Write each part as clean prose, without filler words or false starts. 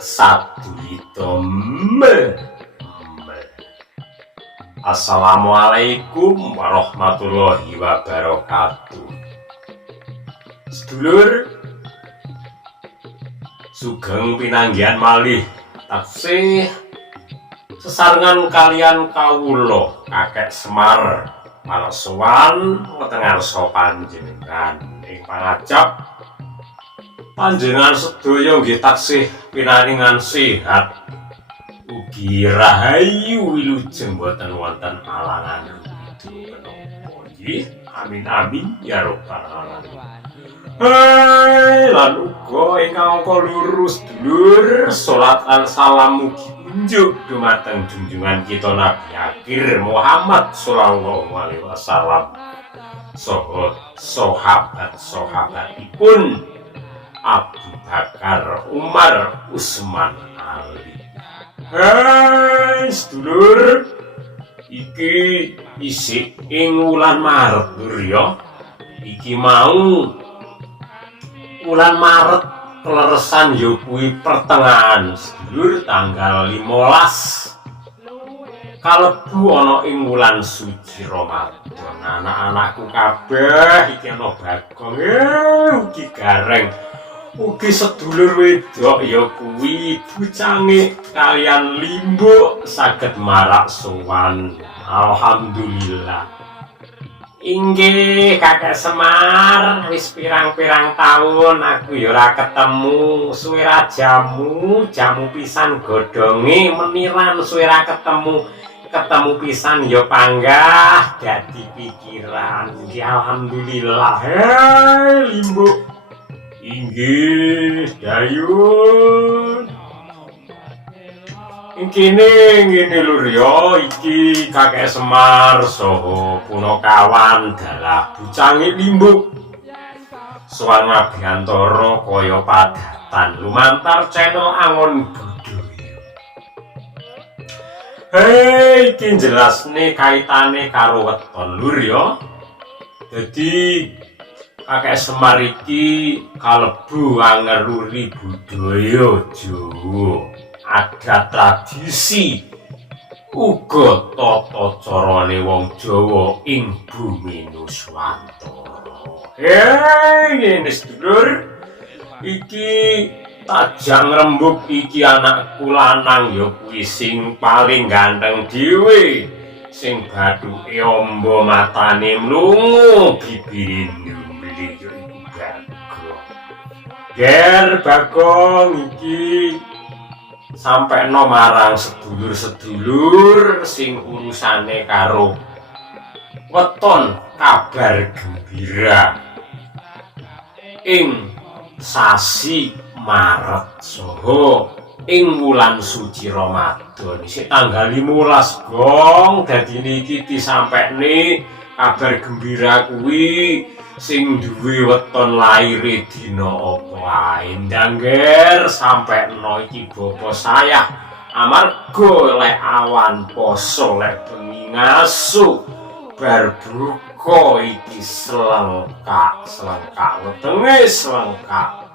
sugeng sadulita. Assalamualaikum warahmatullahi wabarakatuh. Sedulur sugeng pinanggihan malih taksih sesarengan kalian kawula Kakek Semar Palsowan wonten ngarsa panjenengan ing pangajap panjenengan sedaya nggih taksih pinaringan sehat ugi rahayu wilujeng boten wonten alangan menapa nggih. Amin amin ya rabbal alamin. Lan uga ingkang lurus dulur salat lan salam mugi unjuk dumateng junjungan kita Nabi akhir Muhammad sallallahu alaihi wasallam saha sahabat-sahabatipun Abu Bakar, Umar, Utsman, Ali. Sedulur iki isih ing wulan Maret lur ya. Iki mau wulan Maret kleresan ya kuwi pertengahan sedulur tanggal 15 kalebu ana ing wulan suci Ramadan. Anak-anakku kabeh iki ana Bagong ugi Gareng ugi sedulur wedok ya kuwi bucange kalian Limbuk saged marak sowan. Alhamdulillah. Inggih Kakek Semar, wis pirang-pirang tahun aku ya ora ketemu, suwe ra jamu pisan godhonge meniran suwe ra ketemu pisan ya panggah dadi pikiran. Alhamdulillah. Limbuk. Inggih Dayun. Ngene lur ya, iki Kakek Semar saha punakawan dalah bucange Limbuk. Sowan ngabiyantara kaya padatan lumantar channel Angon Budaya. Iki jelasne kaitane karo weton lur ya. Dadi Kakek Semar iki kalebu angeruri budaya Jawa, adat tradisi uga tata carane wong Jawa ing bumi Nuswantara. Ngene sedulur, iki Tajang Rembug iki anakku lanang ya kuwi sing paling ganteng dhewe, sing bathuke amba matane mlungu bibire nyumbli ya iku Bagong. Ger Bagong iki sampeno marang sedulur-sedulur sing urusane karo weton kabar gembira ing sasi Maret saha ing wulan suci Ramadan isih tanggal 15 Gong. Dadi niki disampekne kabar gembira kuwi sing duwe weton laire dina apa wae. Ndangger sampekno iki bapa saya amarga lek awan poso lek bengi ngasu bar buka iki selengkak wetenge selengkak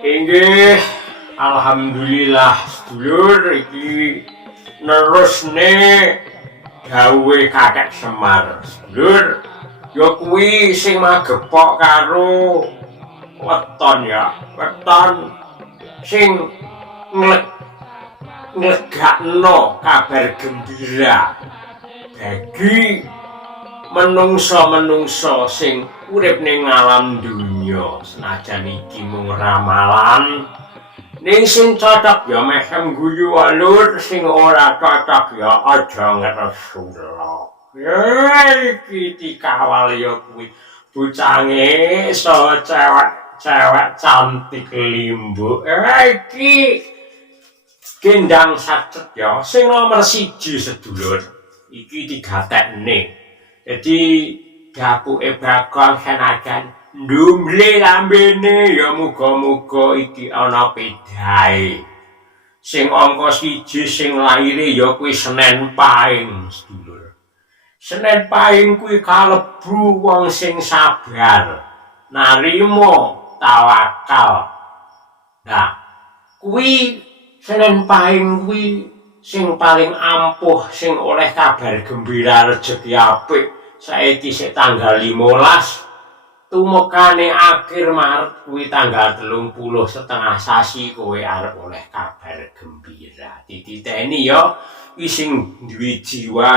inggih. Alhamdulillah sedulur iki nerusne gawe Kakek Semar sedulur ya kuwi sing magepok karo weton ya, weton sing nglegakno kabar gembira bagi menungso sing urip ning alam dunya. Senajan iki mung ramalan, ning sing cocok ya mesem guyu alur, sing ora cocok ya aja ngresula. Iki dikawal ya kuwi bucange so cewek cantik Limbuk. Iki gendang sacet ya, sing nomor 1 sedulur. Iki digatekne. Jadi gapuke Bagong senajan ndumble lambene ya muga-muga iki ana pedahe. Sing angka 1 sing laire ya kuwi Senen Pahing sedulur. Senen Pahing kuwi kalebu wong sing sabar, narima, tawakal. Nah, kuwi Senen Pahing kuwi sing paling ampuh sing oleh kabar gembira rejeki apik saiki sik tanggal 15 tumekane akhir Maret kuwi tanggal 30 setengah sasi kowe arep oleh kabar gembira. Dititeni ya kuwi sing duwe jiwa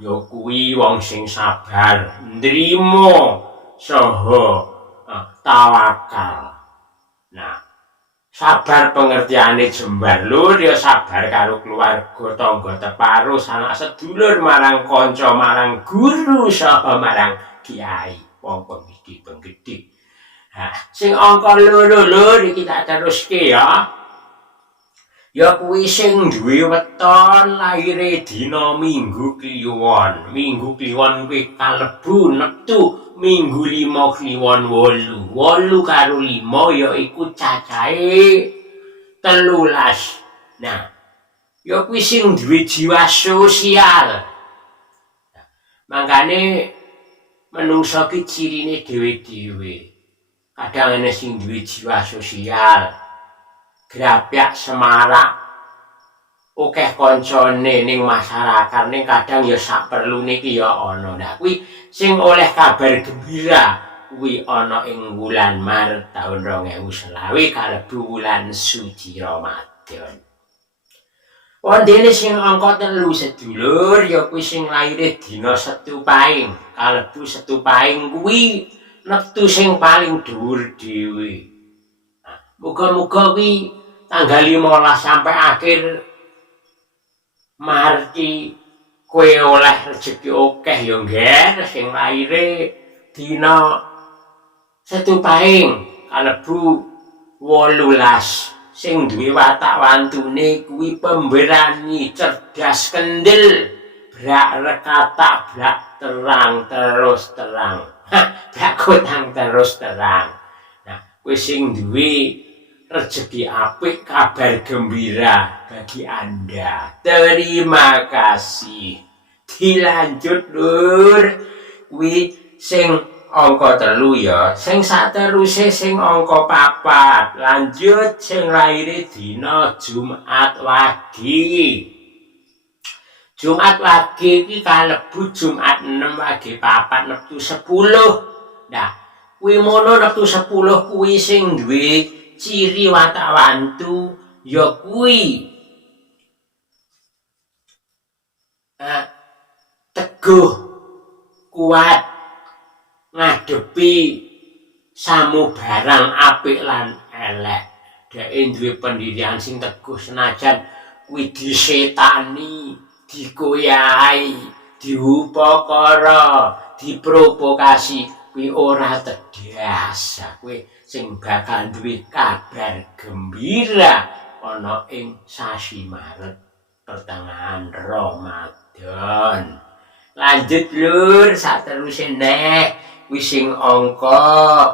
ya kuwi wong sing sabar, nrimo saha tawakal. Nah, sabar pengertiane jembar lur ya sabar karo keluarga tangga teparo sanak sedulur marang kanca marang guru saha marang kiai wong penggede. Nah, sing angka loro lur iki tak teruske ya. Ya kuwi sing duwe weton laire dina Minggu Kliwon. Minggu Kliwon kuwi kalebu neptu Minggu 5 Kliwon 8. 8 karo 5 ya iku cacahe 13. Nah, ya kuwi sing duwe jiwa sosial. Mangkane menungso ki cirine dhewe-dhewe. Kadang ana sing duwe jiwa sosial. Grapyak semarak akeh kancane ning masyarakat ning kadang ya sak perlune iki ya ana. Nah kuwi sing oleh kabar gembira kuwi ana ing wulan Maret taun 2020 kalebu wulan suci Ramadan. Wondene sing angka 3 sedulur ya kuwi sing laire dina Setu Pahing. Kalebu Setu Pahing kuwi neptu sing paling dhuwur dhewe. Nah, muga-muga kuwi tanggal 15 sampai akhir Maret kowe oleh rejeki akeh ya nggih sing laire dina Setu Pahing kalebu 18 sing duwe watak wantune kuwi pemberani, cerdas, kendel, brak rekata, brak terang terus terang. Brak kotang terus terang. Nah, kowe sing duwe rezeki apik, kabar gembira bagi Anda. Terima kasih. Dilanjut lur. Kuwi sing angka 3 ya. Sing sateruse sing angka 4. Lanjut sing laire dina Jumat Wage. Jumat Wage iki kalebu Jumat 6 Wage 4 neptu 10. Nah, kuwi mono neptu 10 kuwi sing duwe ciri watak wantu ya kuwi teguh, kuat ngadepi samubarang apik lan elek. Dhek duwe pendirian sing teguh senajan kuwi disetani, dikoyahi, diupakara, diprovokasi kuwi ora tedas. Kuwi sing bakal duwe kabar gembira ana ing sasi Maret pertengahan Ramadan. Lanjut lur sateruse neh kuwi sing angka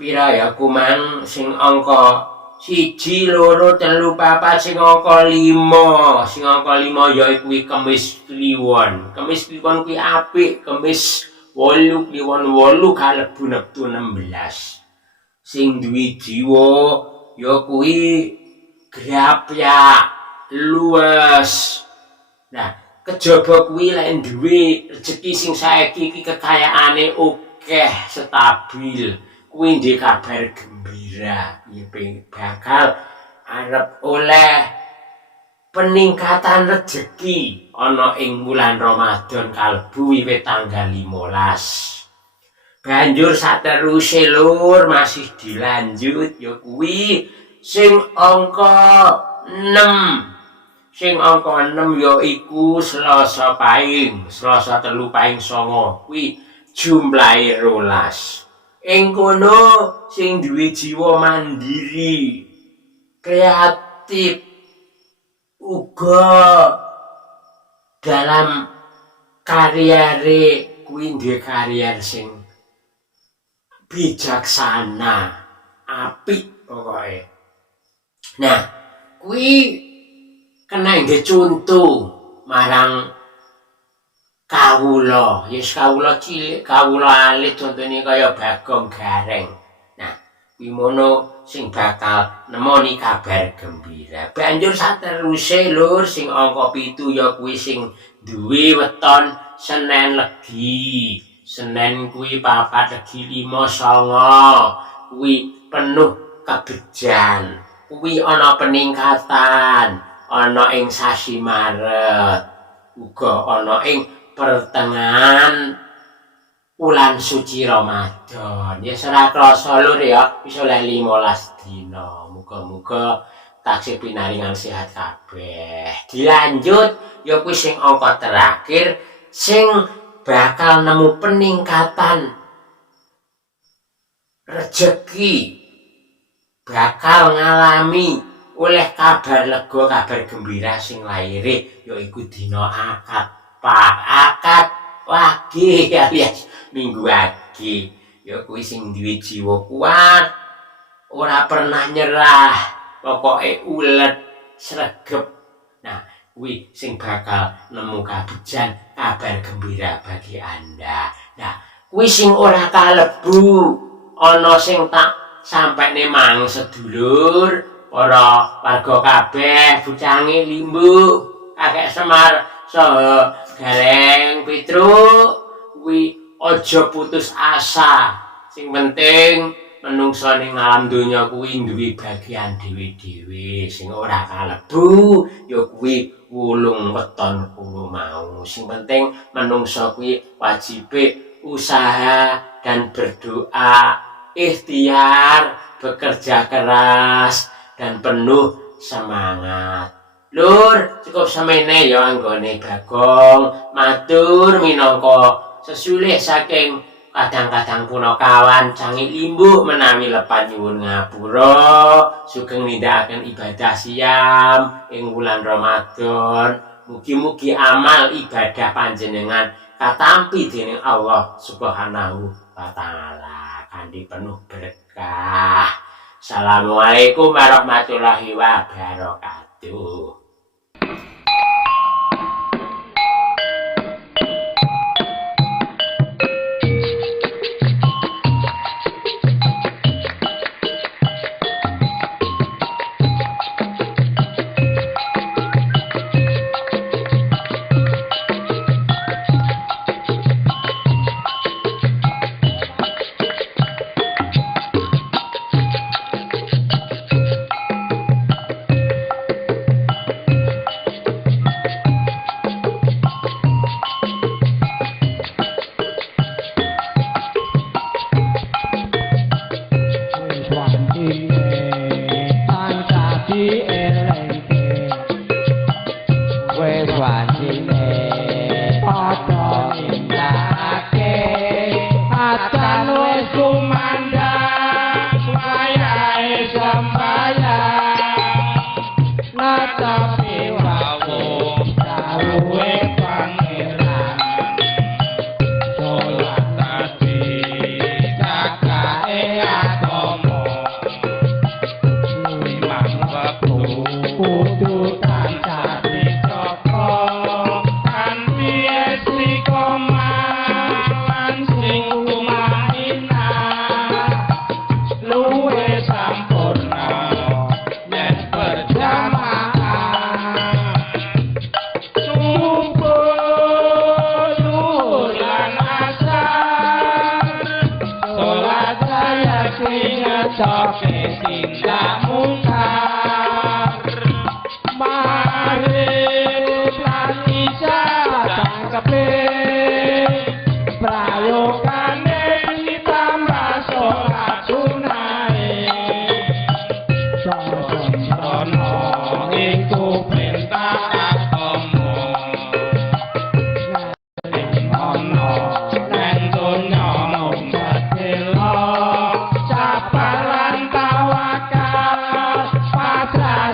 pira ya kumang sing angka 1 2 3 4 sing angka 5. Sing angka 5 ya kuwi Kemis Kliwon. Kemis Kliwon kuwi apik, Kemis 8 Kliwon 8 kalebu neptu 16. Sing duwe jiwa ya kuwi grapyak, luwes. Nah, kejaba kuwi lek duwe rejeki sing saiki iki kekayaane akeh, stabil. Kuwi ndek kabar gembira. Kuwi bakal arep oleh peningkatan rejeki ana ing bulan Ramadan kalebu wiwit tanggal 15. Banjur sateruse lur masih dilanjut ya kuwi sing angka 6. Sing angka 6 ya iku Selasa Pahing, Selasa 3 Pahing 9. Kuwi jumlahe 12. Ing kono sing duwe jiwa mandiri, kreatif, uga dalam karyere kuwi duwe karyer sing bijaksana, apik pokoke. Nah, kuwi kena ngge contoh marang kawula, yes kawula cilik, kawula alit contone kaya Bagong Gareng. Nah, kuwi mono sing bakal nemoni kabar gembira. Banjur sateruse lur sing angka 7 ya kuwi sing duwe weton Senen Legi. Senen kuwi 4 Legi 5 9. Kuwi penuh kebejan. Kuwi ana peningkatan, ana ing sasi Maret. Uga ana ing pertengahan wulan suci Ramadan. Ya ora krasa lur ya, wis oleh 15 dina. Muga-muga taksih pinaringan sehat kabeh. Dilanjut ya kuwi sing angka terakhir sing bakal nemu peningkatan rejeki, bakal ngalami oleh kabar lega, kabar gembira sing laire yaiku dina akad. Akad wage alias minggu wage. Ya kuwi sing duwe jiwa kuat, ora pernah nyerah, pokoke ulet sregep. Nah, kuwi sing bakal nemu kabejan, kabar gembira bagi Anda. Nah, kuwi sing ora kalebu ana sing tak sampene mang sedulur, para warga kabeh, bucange Limbu, Kakek Semar saha Gareng Petruk, kuwi aja putus asa. Sing penting menungso ning alam donya kuwi duwe bagian dhewe-dhewe. Sing ora kalebu ya kuwi wulung weton kulo mau. Sing penting menungso kuwi wajibe usaha dan berdoa, ikhtiar, bekerja keras dan penuh semangat. Lur, cukup semene ya anggone Bagong matur minangka sesulih saking kadang-kadang punakawan Cangi Limbu menawi lepat nyuwun ngapura sugeng nindakaken ibadah siam ing wulan Ramadan. Mugi-mugi amal ibadah panjenengan katampi dening Allah Subhanahu wa taala kanthi penuh berkah. Assalamualaikum warahmatullahi wabarakatuh.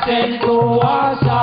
Sen kuasa